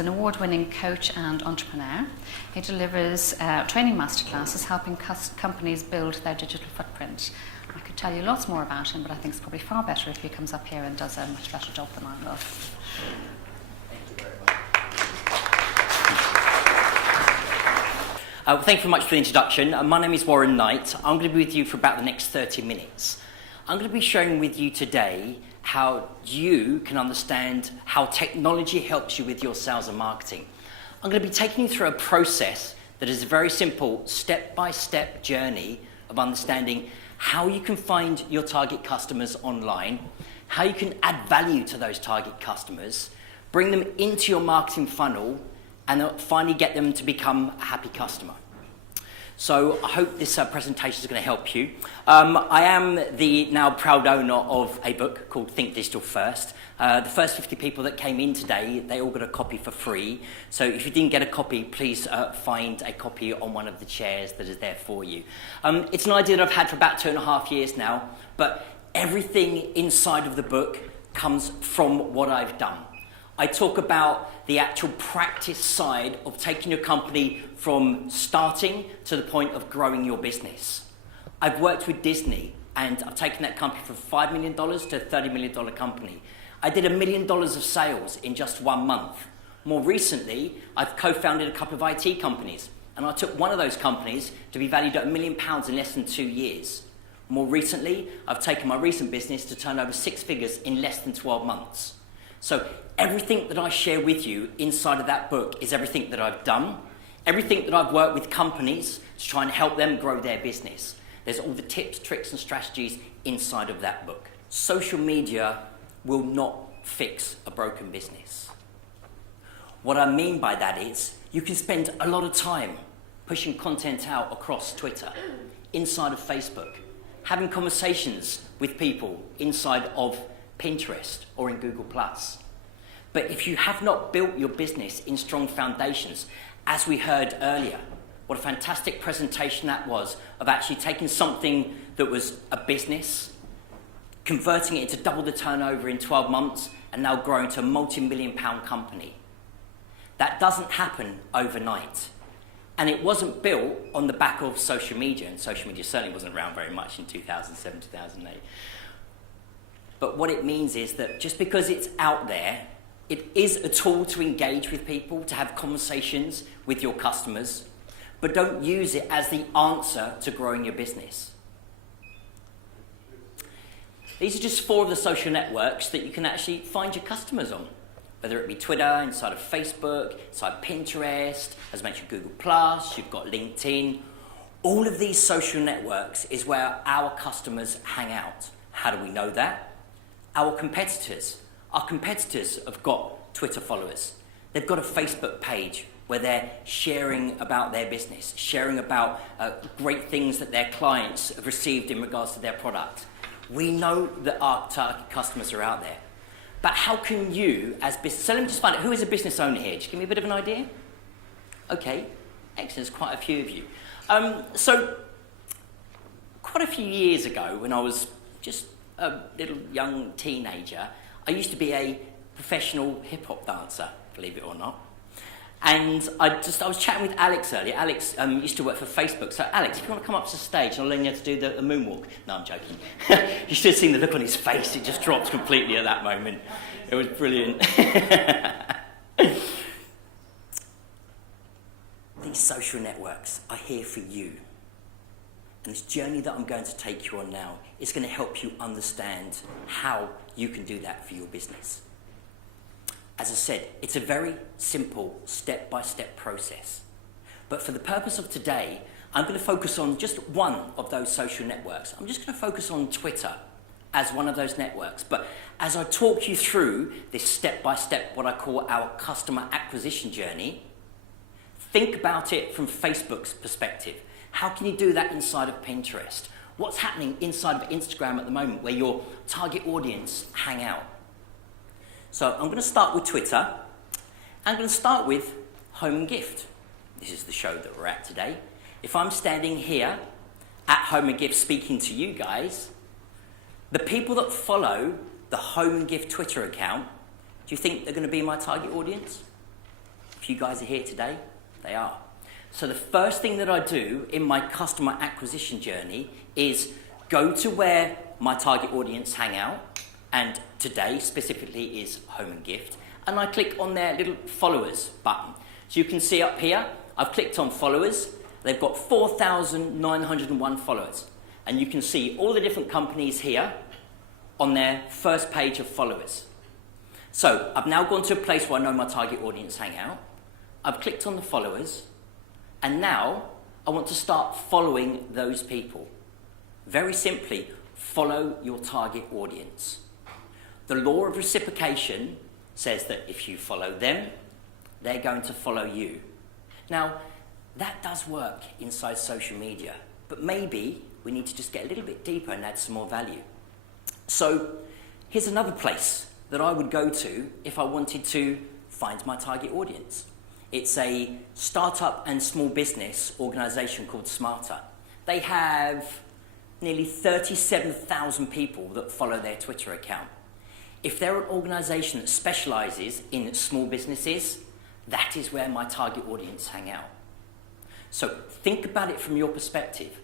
an award-winning coach and entrepreneur. He delivers training masterclasses helping companies build their digital footprint. I could tell you lots more about him, but I think it's probably far better if he comes up here and does a much better job than I will. Thank you very much. Thank you very much for the introduction. My name is Warren Knight. I'm going to be with you for about the next 30 minutes. I'm going to be sharing with you today how you can understand how technology helps you with your sales and marketing. I'm going to be taking you through a process that is a very simple step-by-step journey of understanding how you can find your target customers online, how you can add value to those target customers, bring them into your marketing funnel, and finally get them to become a happy customer. So I hope this presentation is going to help you. I am the now proud owner of a book called Think Digital First. The first 50 people that came in today, they all got a copy for free. So if you didn't get a copy, please find a copy on one of the chairs that is there for you. It's an idea that I've had for about 2.5 years now, but everything inside of the book comes from what I've done. I talk about the actual practice side of taking your company from starting to the point of growing your business. I've worked with Disney and I've taken that company from $5 million to a $30 million company. I did $1 million of sales in just 1 month. More recently, I've co-founded a couple of IT companies and I took one of those companies to be valued at £1 million in less than 2 years. More recently, I've taken my recent business to turn over 6 figures in less than 12 months. So everything that I share with you inside of that book is everything that I've done, everything that I've worked with companies to try and help them grow their business. There's all the tips, tricks, and strategies inside of that book. Social media will not fix a broken business. What I mean by that is you can spend a lot of time pushing content out across Twitter, inside of Facebook, having conversations with people inside of Pinterest or in Google+. But if you have not built your business in strong foundations, as we heard earlier, what a fantastic presentation that was of actually taking something that was a business, converting it into double the turnover in 12 months, and now growing to a multi-million-pound company. That doesn't happen overnight. And it wasn't built on the back of social media, and social media certainly wasn't around very much in 2007, 2008. But what it means is that just because it's out there, it is a tool to engage with people, to have conversations with your customers, but don't use it as the answer to growing your business. These are just 4 of the social networks that you can actually find your customers on, whether it be Twitter, inside of Facebook, inside Pinterest, as mentioned Google+, you've got LinkedIn. All of these social networks is where our customers hang out. How do we know that? Our competitors have got Twitter followers. They've got a Facebook page where they're sharing about their business, sharing about great things that their clients have received in regards to their product. We know that our target customers are out there. But how can you, as business... So let me just find out, who is a business owner here? Just give me a bit of an idea. Okay, excellent, there's quite a few of you. So, quite a few years ago, when I was just a little young teenager, I used to be a professional hip-hop dancer, believe it or not. And I was chatting with Alex earlier. Alex used to work for Facebook. So Alex, if you want to come up to the stage, I'll learn you how to do the moonwalk. No, I'm joking. You should have seen the look on his face. It just dropped completely at that moment. It was brilliant. These social networks are here for you. And this journey that I'm going to take you on now is going to help you understand how you can do that for your business. As I said, it's a very simple step-by-step process. But for the purpose of today, I'm going to focus on just one of those social networks. I'm just going to focus on Twitter as one of those networks. But as I talk you through this step-by-step, what I call our customer acquisition journey, think about it from Facebook's perspective. How can you do that inside of Pinterest? What's happening inside of Instagram at the moment where your target audience hang out? So I'm going to start with Twitter. I'm going to start with Home and Gift. This is the show that we're at today. If I'm standing here at Home and Gift speaking to you guys, the people that follow the Home and Gift Twitter account, do you think they're going to be my target audience? If you guys are here today, they are. So the first thing that I do in my customer acquisition journey is go to where my target audience hang out, and today specifically is Home and Gift, and I click on their little followers button. So you can see up here, I've clicked on followers. They've got 4,901 followers. And you can see all the different companies here on their first page of followers. So I've now gone to a place where I know my target audience hang out. I've clicked on the followers, and now I want to start following those people. Very simply, follow your target audience. The law of reciprocation says that if you follow them, they're going to follow you. Now, that does work inside social media, but maybe we need to just get a little bit deeper and add some more value. So here's another place that I would go to if I wanted to find my target audience. It's a startup and small business organisation called Smarter. They have nearly 37,000 people that follow their Twitter account. If they're an organisation that specialises in small businesses, that is where my target audience hang out. So think about it from your perspective.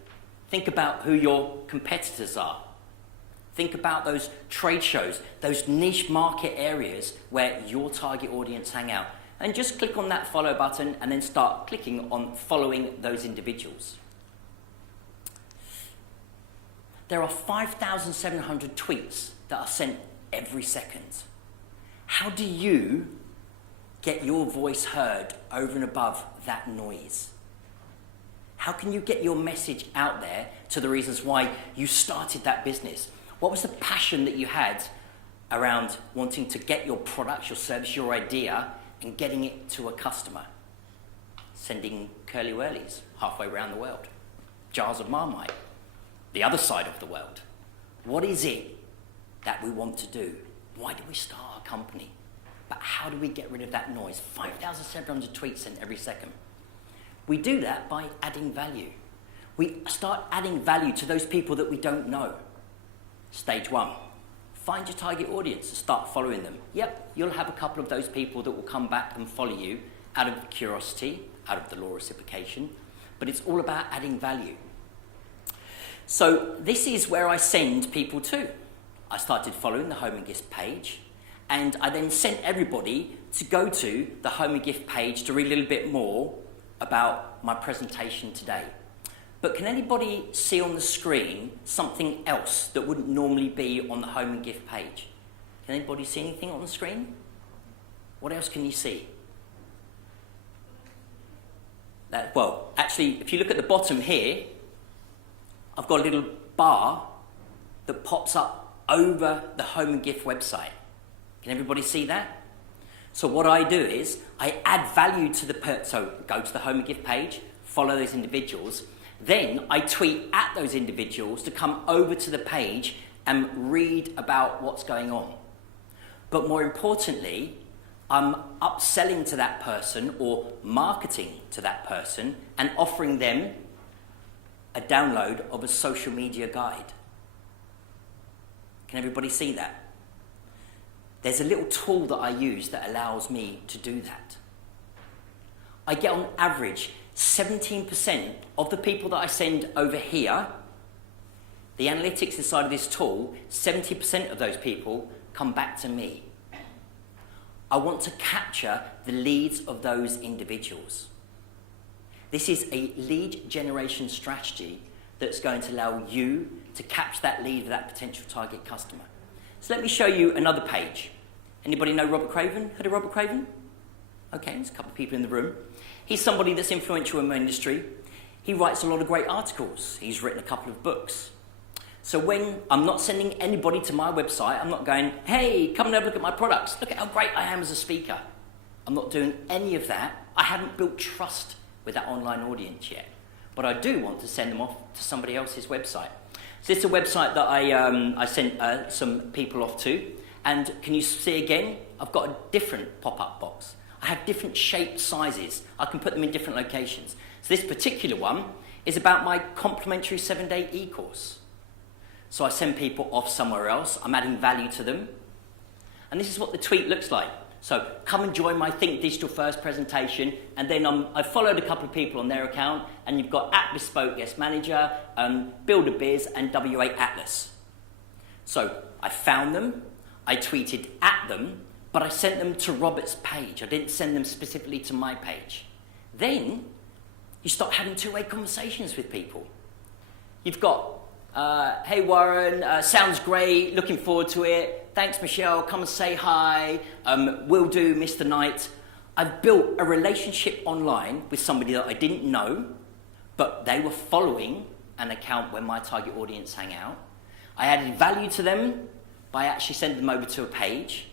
Think about who your competitors are. Think about those trade shows, those niche market areas where your target audience hang out. And just click on that follow button and then start clicking on following those individuals. There are 5,700 tweets that are sent every second. How do you get your voice heard over and above that noise? How can you get your message out there to the reasons why you started that business? What was the passion that you had around wanting to get your product, your service, your idea, and getting it to a customer? Sending curly whirlies halfway around the world. Jars of Marmite. The other side of the world. What is it that we want to do? Why do we start our company? But how do we get rid of that noise? 5,700 tweets sent every second. We do that by adding value. We start adding value to those people that we don't know. Stage one, find your target audience and start following them. Yep, you'll have a couple of those people that will come back and follow you out of curiosity, out of the law of reciprocation, but it's all about adding value. So this is where I send people to. I started following the Home and Gift page, and I then sent everybody to go to the Home and Gift page to read a little bit more about my presentation today. But can anybody see on the screen something else that wouldn't normally be on the Home and Gift page? Can anybody see anything on the screen? What else can you see? Well, actually, if you look at the bottom here, I've got a little bar that pops up over the Home and Gift website. Can everybody see that? So what I do is I add value to so go to the Home and Gift page, follow those individuals, then I tweet at those individuals to come over to the page and read about what's going on. But more importantly, I'm upselling to that person or marketing to that person and offering them a download of a social media guide. Can everybody see that? There's a little tool that I use that allows me to do that. I get on average 17% of the people that I send over here, the analytics inside of this tool, 70% of those people come back to me. I want to capture the leads of those individuals. This is a lead generation strategy that's going to allow you to capture that lead of that potential target customer. So let me show you another page. Anybody know Robert Craven? Heard of Robert Craven? Okay, there's a couple of people in the room. He's somebody that's influential in my industry. He writes a lot of great articles. He's written a couple of books. So when I'm not sending anybody to my website, I'm not going, hey, come and have a look at my products. Look at how great I am as a speaker. I'm not doing any of that. I haven't built trust with that online audience yet. But I do want to send them off to somebody else's website. So this is a website that I sent some people off to. And can you see again? I've got a different pop-up box. I have different shaped sizes. I can put them in different locations. So this particular one is about my complimentary 7-day e-course. So I send people off somewhere else. I'm adding value to them. And this is what the tweet looks like. So come and join my Think Digital First presentation, and then I followed a couple of people on their account, and you've got @Bespoke Guest Manager, Build a Biz, and W8 Atlas. So I found them, I tweeted at them, but I sent them to Robert's page. I didn't send them specifically to my page. Then you start having two-way conversations with people. You've got, hey Warren, sounds great, looking forward to it. Thanks Michelle, come and say hi. Will do, Mr. Knight. I've built a relationship online with somebody that I didn't know, but they were following an account where my target audience hang out. I added value to them by actually sending them over to a page.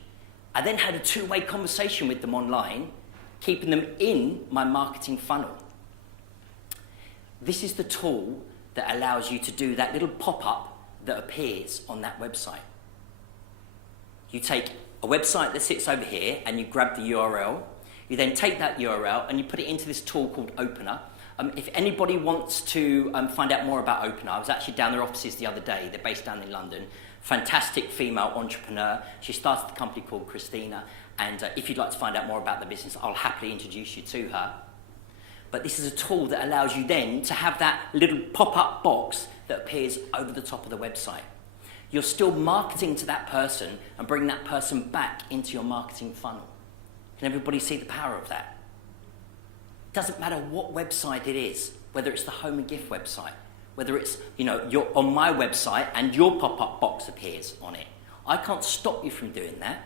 I then had a two-way conversation with them online, keeping them in my marketing funnel. This is the tool that allows you to do that little pop-up that appears on that website. You take a website that sits over here and you grab the URL. You then take that URL and you put it into this tool called Opener. If anybody wants to find out more about Opener, I was actually down their offices the other day. They're based down in London. Fantastic female entrepreneur. She started a company called Christina. And if you'd like to find out more about the business, I'll happily introduce you to her. But this is a tool that allows you then to have that little pop-up box that appears over the top of the website. You're still marketing to that person and bring that person back into your marketing funnel. Can everybody see the power of that? Doesn't matter what website it is, whether it's the home and gift website, whether it's, you're on my website and your pop-up box appears on it. I can't stop you from doing that,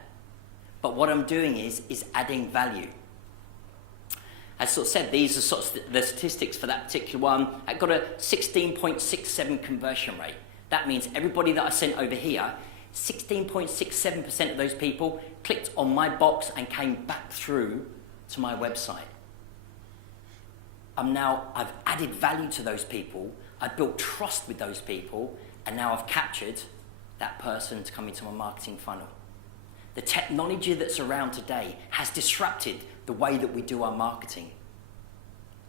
but what I'm doing is adding value. As sort of said, these are sort of the statistics for that particular one. I got a 16.67 conversion rate. That means everybody that I sent over here, 16.67% of those people clicked on my box and came back through to my website. I've added value to those people, I've built trust with those people, and now I've captured that person to come into my marketing funnel. The technology that's around today has disrupted the way that we do our marketing.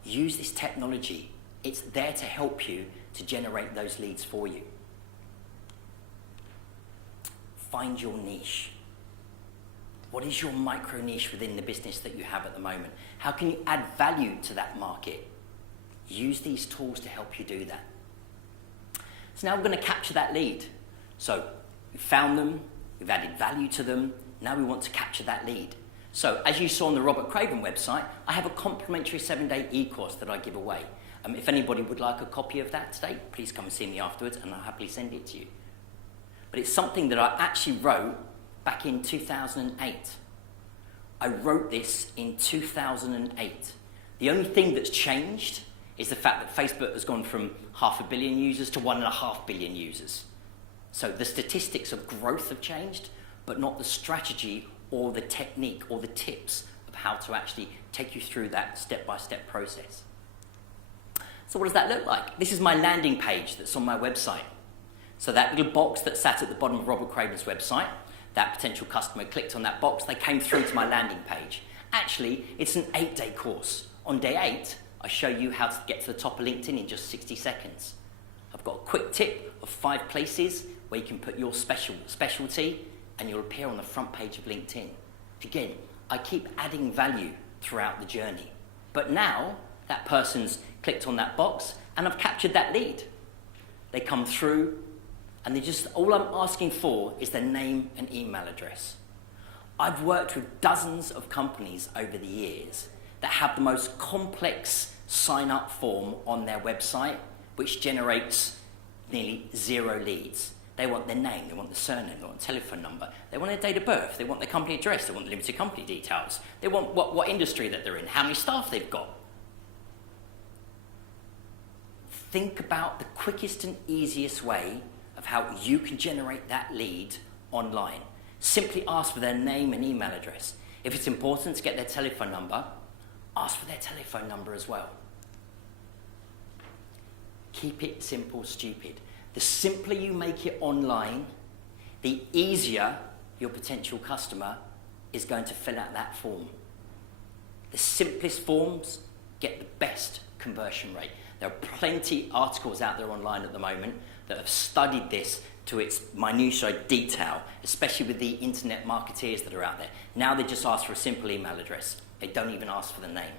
Use this technology. It's there to help you to generate those leads for you. Find your niche. What is your micro niche within the business that you have at the moment? How can you add value to that market? Use these tools to help you do that. So now we're going to capture that lead. So we found them, we've added value to them, now we want to capture that lead. So as you saw on the Robert Craven website, I have a complimentary 7-day e-course that I give away. If anybody would like a copy of that today, please come and see me afterwards and I'll happily send it to you. But it's something that I actually wrote back in 2008. I wrote this in 2008. The only thing that's changed is the fact that Facebook has gone from 500 million users to 1.5 billion users. So the statistics of growth have changed, but not the strategy or the technique or the tips of how to actually take you through that step-by-step process. So what does that look like? This is my landing page that's on my website. So that little box that sat at the bottom of Robert Craven's website, that potential customer clicked on that box, they came through to my landing page. Actually, it's an 8-day course. On day 8, I show you how to get to the top of LinkedIn in just 60 seconds. I've got a quick tip of 5 places where you can put your specialty and you'll appear on the front page of LinkedIn. Again, I keep adding value throughout the journey. But now, that person's clicked on that box and I've captured that lead. They come through and all I'm asking for is their name and email address. I've worked with dozens of companies over the years that have the most complex sign-up form on their website, which generates nearly 0 leads. They want their name, they want the surname, they want a telephone number, they want their date of birth, they want their company address, they want limited company details, they want what industry that they're in, how many staff they've got. Think about the quickest and easiest way of how you can generate that lead online. Simply ask for their name and email address. If it's important to get their telephone number, ask for their telephone number as well. Keep it simple, stupid. The simpler you make it online, the easier your potential customer is going to fill out that form. The simplest forms get the best conversion rate. There are plenty of articles out there online at the moment that have studied this to its minutiae detail, especially with the internet marketeers that are out there. Now they just ask for a simple email address. They don't even ask for the name.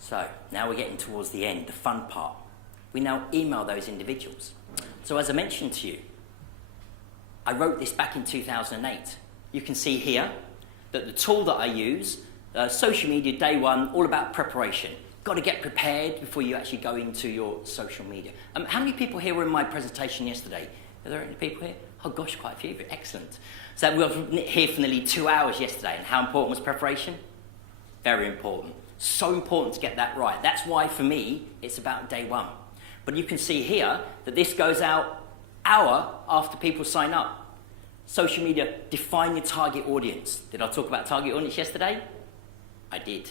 So now we're getting towards the end, the fun part. We now email those individuals. So as I mentioned to you, I wrote this back in 2008. You can see here that the tool that I use, social media day one, all about preparation. Got to get prepared before you actually go into your social media. How many people here were in my presentation yesterday? Are there any people here? Oh gosh, quite a few. Excellent. So we were here for nearly 2 hours yesterday. And how important was preparation? Very important. So important to get that right. That's why, for me, it's about day one. But you can see here that this goes out hour after people sign up. Social media, define your target audience. Did I talk about target audience yesterday? I did.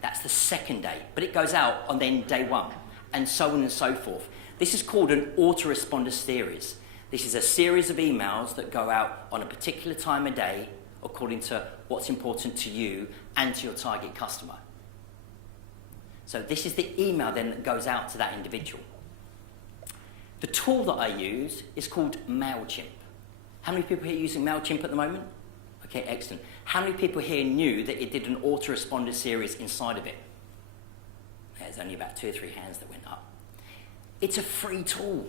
That's the second day, but it goes out on then day one, and so on and so forth. This is called an autoresponder series. This is a series of emails that go out on a particular time of day according to what's important to you and to your target customer. So this is the email then that goes out to that individual. The tool that I use is called MailChimp. How many people here are using MailChimp at the moment? Okay, excellent. How many people here knew that it did an autoresponder series inside of it? There's only about 2 or 3 hands that went up. It's a free tool.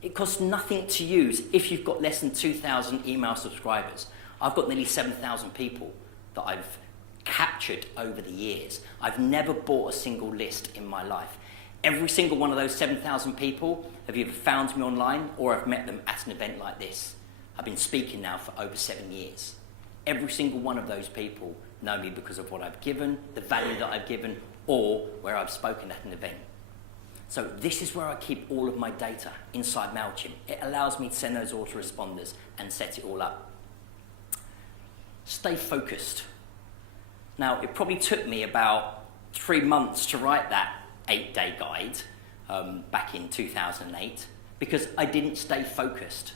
It costs nothing to use if you've got less than 2,000 email subscribers. I've got nearly 7,000 people that I've captured over the years. I've never bought a single list in my life. Every single one of those 7,000 people have either found me online or I've met them at an event like this. I've been speaking now for over 7 years. Every single one of those people know me because of what I've given, the value that I've given, or where I've spoken at an event. So this is where I keep all of my data inside MailChimp. It allows me to send those autoresponders and set it all up. Stay focused. Now, it probably took me about 3 months to write that 8-day guide back in 2008 because I didn't stay focused.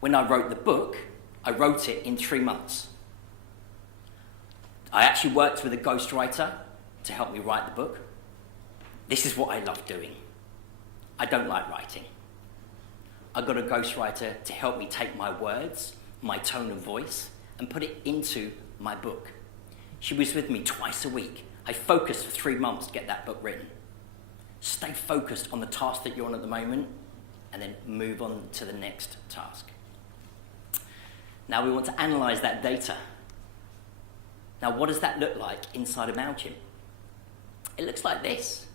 When I wrote the book, I wrote it in 3 months. I actually worked with a ghostwriter to help me write the book. This is what I love doing. I don't like writing. I got a ghostwriter to help me take my words, my tone of voice, and put it into my book. She was with me twice a week. I focused for 3 months to get that book written. Stay focused on the task that you're on at the moment, and then move on to the next task. Now we want to analyze that data. Now what does that look like inside of MailChimp? It looks like this.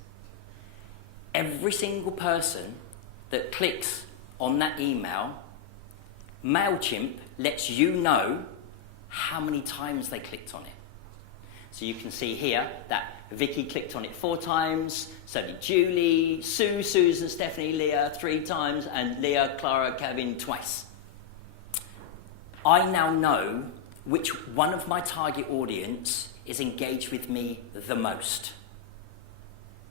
Every single person that clicks on that email, MailChimp lets you know how many times they clicked on it. So you can see here that Vicky clicked on it 4 times, so did Julie, Sue, Susan, Stephanie, Leah 3 times, and Leah, Clara, Kevin twice. I now know which one of my target audience is engaged with me the most.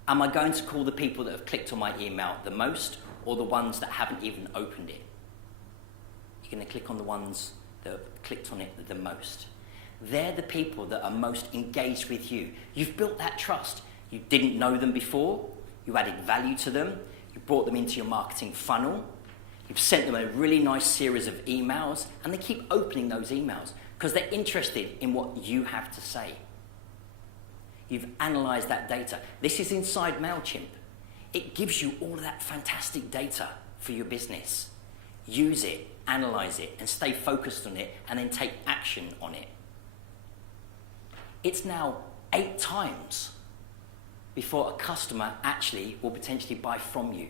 Am I going to call the people that have clicked on my email the most, or the ones that haven't even opened it? You're going to click on the ones that have clicked on it the most. They're the people that are most engaged with you. You've built that trust. You didn't know them before. You added value to them. You brought them into your marketing funnel. You've sent them a really nice series of emails, and they keep opening those emails because they're interested in what you have to say. You've analyzed that data. This is inside MailChimp. It gives you all of that fantastic data for your business. Use it, analyze it, and stay focused on it, and then take action on it. It's now 8 times before a customer actually will potentially buy from you.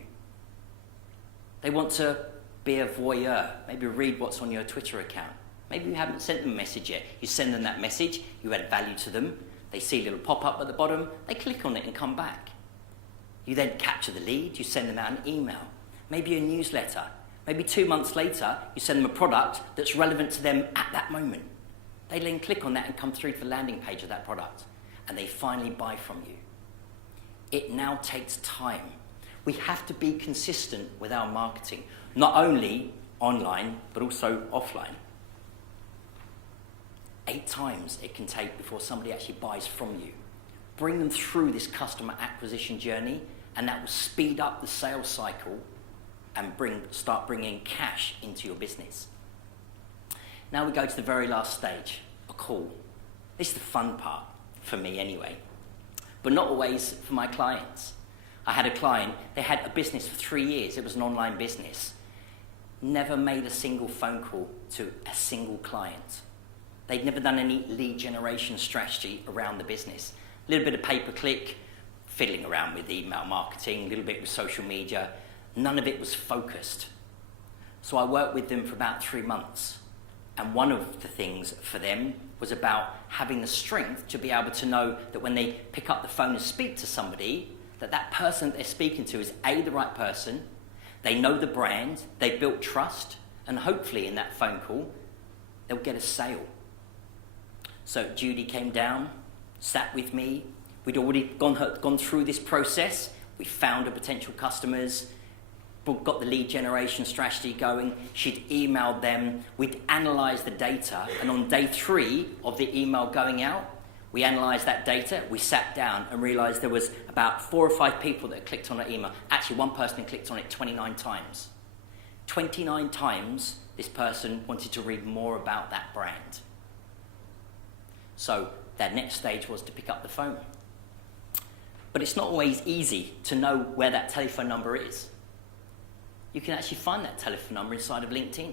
They want to be a voyeur, maybe read what's on your Twitter account. Maybe you haven't sent them a message yet. You send them that message, you add value to them, they see a little pop-up at the bottom, they click on it and come back. You then capture the lead, you send them out an email, maybe a newsletter. Maybe 2 months later, you send them a product that's relevant to them at that moment. They then click on that and come through to the landing page of that product, and they finally buy from you. It now takes time. We have to be consistent with our marketing, not only online, but also offline. 8 times it can take before somebody actually buys from you. Bring them through this customer acquisition journey, and that will speed up the sales cycle and start bringing cash into your business. Now we go to the very last stage, a call. This is the fun part, for me anyway, but not always for my clients. I had a client, they had a business for 3 years, it was an online business, never made a single phone call to a single client. They'd never done any lead generation strategy around the business. A little bit of pay-per-click, fiddling around with email marketing, a little bit with social media. None of it was focused. So I worked with them for about 3 months. And one of the things for them was about having the strength to be able to know that when they pick up the phone and speak to somebody, that person they're speaking to is A, the right person, they know the brand, they've built trust, and hopefully in that phone call, they'll get a sale. So Judy came down, sat with me. We'd already gone through this process. We found the potential customers, got the lead generation strategy going. She'd emailed them. We'd analysed the data. And on day 3 of the email going out, we analysed that data. We sat down and realised there was about 4 or 5 people that had clicked on that email. Actually, one person had clicked on it 29 times. 29 times this person wanted to read more about that brand. So that next stage was to pick up the phone. But it's not always easy to know where that telephone number is. You can actually find that telephone number inside of LinkedIn.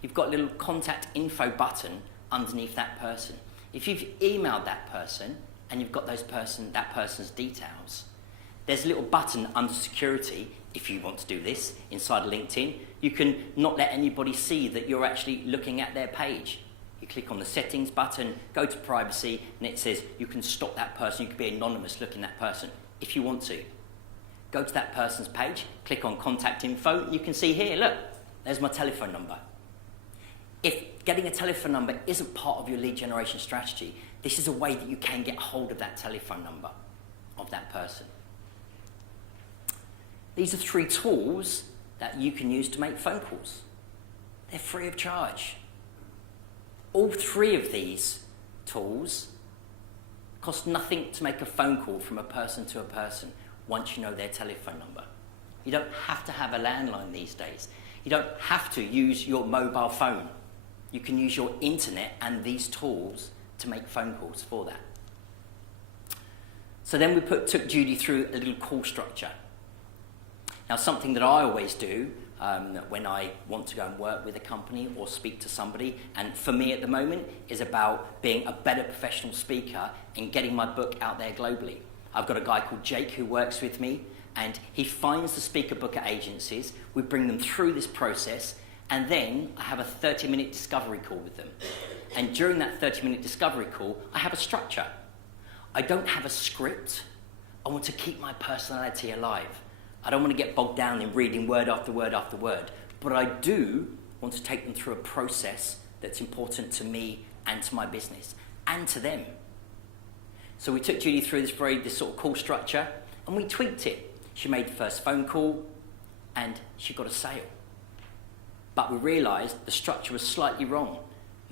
You've got a little contact info button underneath that person. If you've emailed that person and you've got that person's details, there's a little button under security, if you want to do this, inside of LinkedIn. You can not let anybody see that you're actually looking at their page. You click on the settings button, go to privacy, and it says you can stop that person. You can be anonymous looking at that person if you want to. Go to that person's page, click on contact info. You can see here, look, there's my telephone number. If getting a telephone number isn't part of your lead generation strategy, this is a way that you can get hold of that telephone number of that person. These are 3 tools that you can use to make phone calls. They're free of charge. All 3 of these tools cost nothing to make a phone call from a person to a person once you know their telephone number. You don't have to have a landline these days. You don't have to use your mobile phone. You can use your internet and these tools to make phone calls for that. So then we took Judy through a little call structure. Now, something that I always do when I want to go and work with a company or speak to somebody, and for me at the moment, is about being a better professional speaker and getting my book out there globally. I've got a guy called Jake who works with me, and he finds the speaker book at agencies. We bring them through this process, and then I have a 30-minute discovery call with them. And during that 30-minute discovery call, I have a structure. I don't have a script. I want to keep my personality alive. I don't want to get bogged down in reading word after word after word, but I do want to take them through a process that's important to me and to my business and to them. So we took Judy through this sort of call structure, and we tweaked it. She made the first phone call and she got a sale. But we realised the structure was slightly wrong.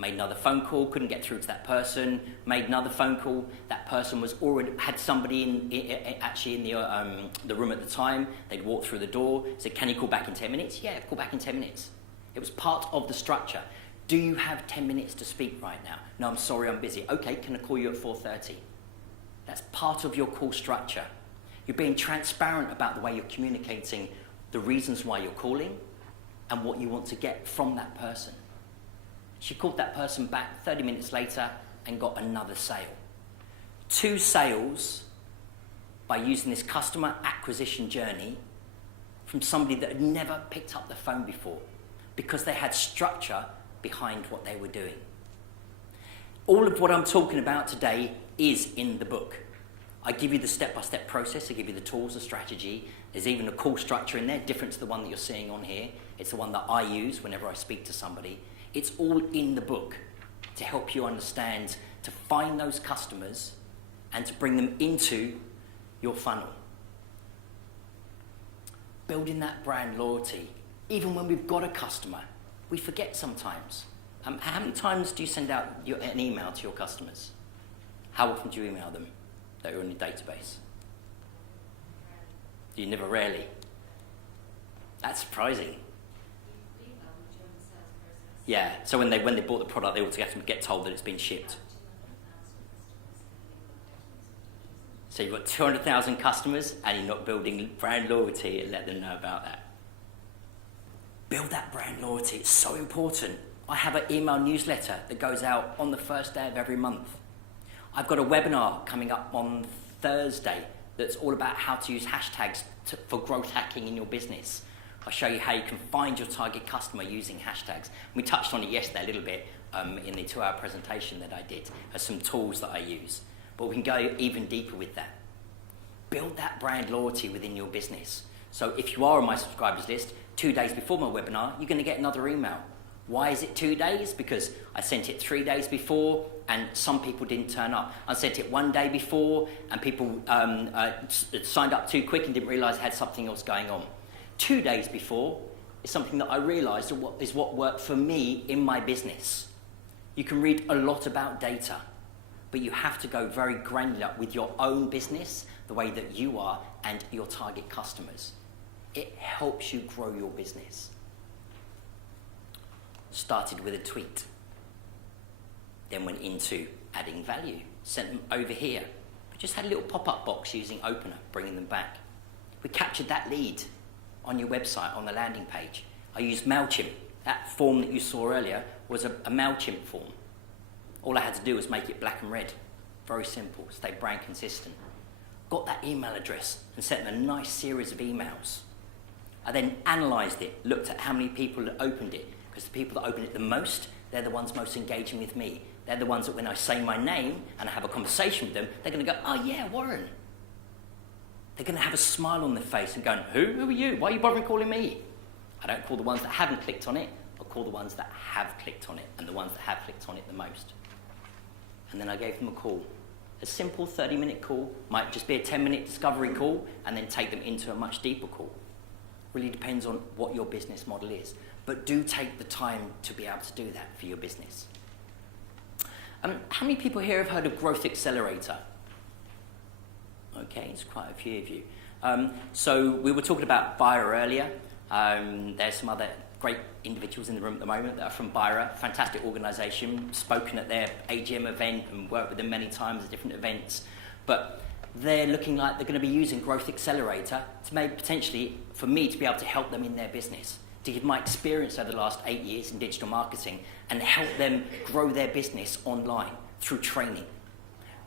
Made another phone call, couldn't get through to that person. Made another phone call. That person had somebody in the room at the time. They'd walked through the door. Said, "Can you call back in 10 minutes?" "Yeah, call back in 10 minutes." It was part of the structure. "Do you have 10 minutes to speak right now?" "No, I'm sorry, I'm busy." "Okay, can I call you at 4:30? That's part of your call structure. You're being transparent about the way you're communicating, the reasons why you're calling, and what you want to get from that person. She called that person back 30 minutes later and got another sale. 2 sales by using this customer acquisition journey from somebody that had never picked up the phone before because they had structure behind what they were doing. All of what I'm talking about today is in the book. I give you the step-by-step process. I give you the tools, the strategy. There's even a call structure in there, different to the one that you're seeing on here. It's the one that I use whenever I speak to somebody. It's all in the book to help you understand, to find those customers and to bring them into your funnel. Building that brand loyalty. Even when we've got a customer, we forget sometimes. How many times do you send out an email to your customers? How often do you email them that are in your database? Do you never rarely? That's surprising. Yeah, so when they bought the product, they also have to get told that it's been shipped. So you've got 200,000 customers and you're not building brand loyalty and let them know about that. Build that brand loyalty, it's so important. I have an email newsletter that goes out on the first day of every month. I've got a webinar coming up on Thursday that's all about how to use hashtags for growth hacking in your business. I'll show you how you can find your target customer using hashtags. We touched on it yesterday a little bit in the 2-hour presentation that I did. There's some tools that I use. But we can go even deeper with that. Build that brand loyalty within your business. So if you are on my subscribers list, 2 days before my webinar, you're going to get another email. Why is it 2 days? Because I sent it 3 days before and some people didn't turn up. I sent it 1 day before and people signed up too quick and didn't realise I had something else going on. 2 days before is something that I realised is what worked for me in my business. You can read a lot about data, but you have to go very granular with your own business, the way that you are and your target customers. It helps you grow your business. Started with a tweet, then went into adding value, sent them over here. We just had a little pop-up box using Opener, bringing them back. We captured that lead on your website, on the landing page. I used MailChimp. That form that you saw earlier was a MailChimp form. All I had to do was make it black and red. Very simple, stay brand consistent. Got that email address and sent them a nice series of emails. I then analysed it, looked at how many people had opened it, because the people that open it the most, they're the ones most engaging with me. They're the ones that when I say my name and I have a conversation with them, they're going to go, oh yeah, Warren. They're going to have a smile on their face and going, who are you? Why are you bothering calling me? I don't call the ones that haven't clicked on it, I call the ones that have clicked on it, and the ones that have clicked on it the most. And then I gave them a call. A simple 30-minute call, might just be a 10-minute discovery call, and then take them into a much deeper call. Really depends on what your business model is. But do take the time to be able to do that for your business. How many people here have heard of Growth Accelerator? Okay, it's quite a few of you. So we were talking about Byra earlier. There's some other great individuals in the room at the moment that are from Byra, fantastic organisation, spoken at their AGM event and worked with them many times at different events. But they're looking like they're going to be using Growth Accelerator to maybe potentially, for me, to be able to help them in their business, to give my experience over the last 8 years in digital marketing and help them grow their business online through training.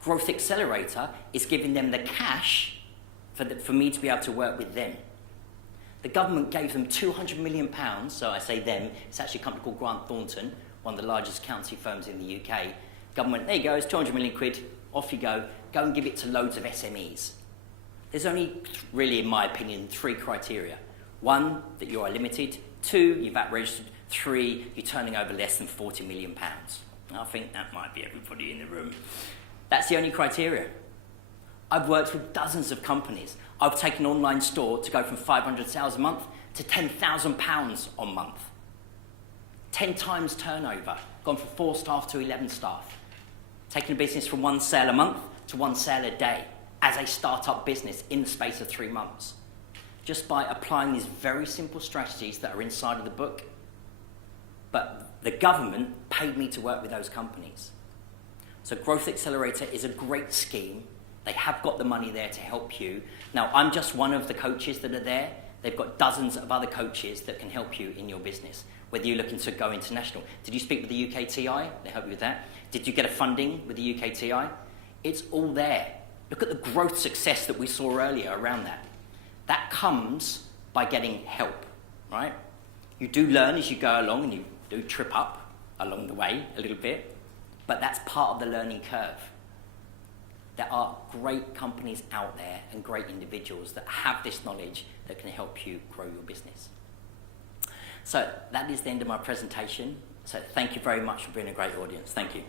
Growth Accelerator is giving them the cash for me to be able to work with them. The government gave them £200 million, so I say them, it's actually a company called Grant Thornton, one of the largest accountancy firms in the UK. Government, there you go, it's 200 million quid, off you go and give it to loads of SMEs. There's only, really in my opinion, 3 criteria. 1, that you are limited. 2, you've VAT registered. 3, you're turning over less than £40 million. I think that might be everybody in the room. That's the only criteria. I've worked with dozens of companies. I've taken an online store to go from 500 sales a month to £10,000 a month. 10 times turnover, gone from 4 staff to 11 staff. Taking a business from 1 sale a month to 1 sale a day as a start-up business in the space of 3 months. Just by applying these very simple strategies that are inside of the book. But the government paid me to work with those companies. So Growth Accelerator is a great scheme. They have got the money there to help you. Now, I'm just one of the coaches that are there. They've got dozens of other coaches that can help you in your business, whether you're looking to go international. Did you speak with the UKTI? They help you with that. Did you get a funding with the UKTI? It's all there. Look at the growth success that we saw earlier around that. That comes by getting help, right? You do learn as you go along and you do trip up along the way a little bit, but that's part of the learning curve. There are great companies out there and great individuals that have this knowledge that can help you grow your business. So that is the end of my presentation. So thank you very much for being a great audience. Thank you.